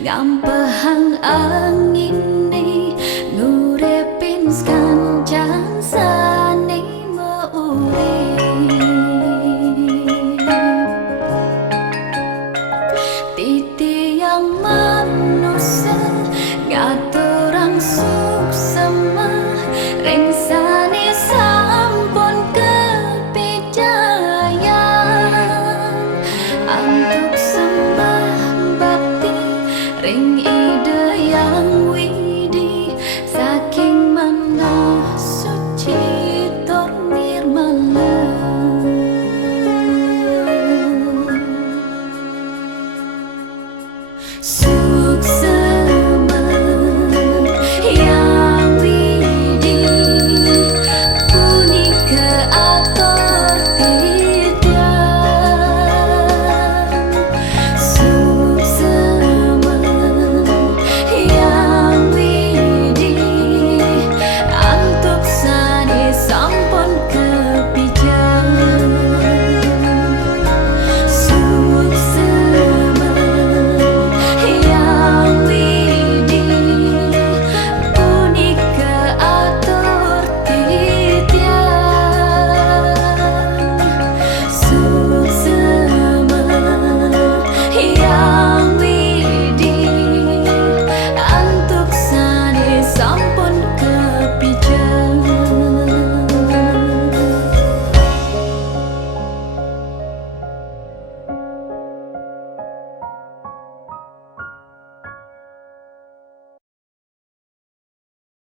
ngampehang angin ni ngurepin kanjang sane meurip titiang manusia ngaturang suksema rengsane sampun kepejayan antuk sembah bakti ring ide yang widi saking manah suci tor nirmala So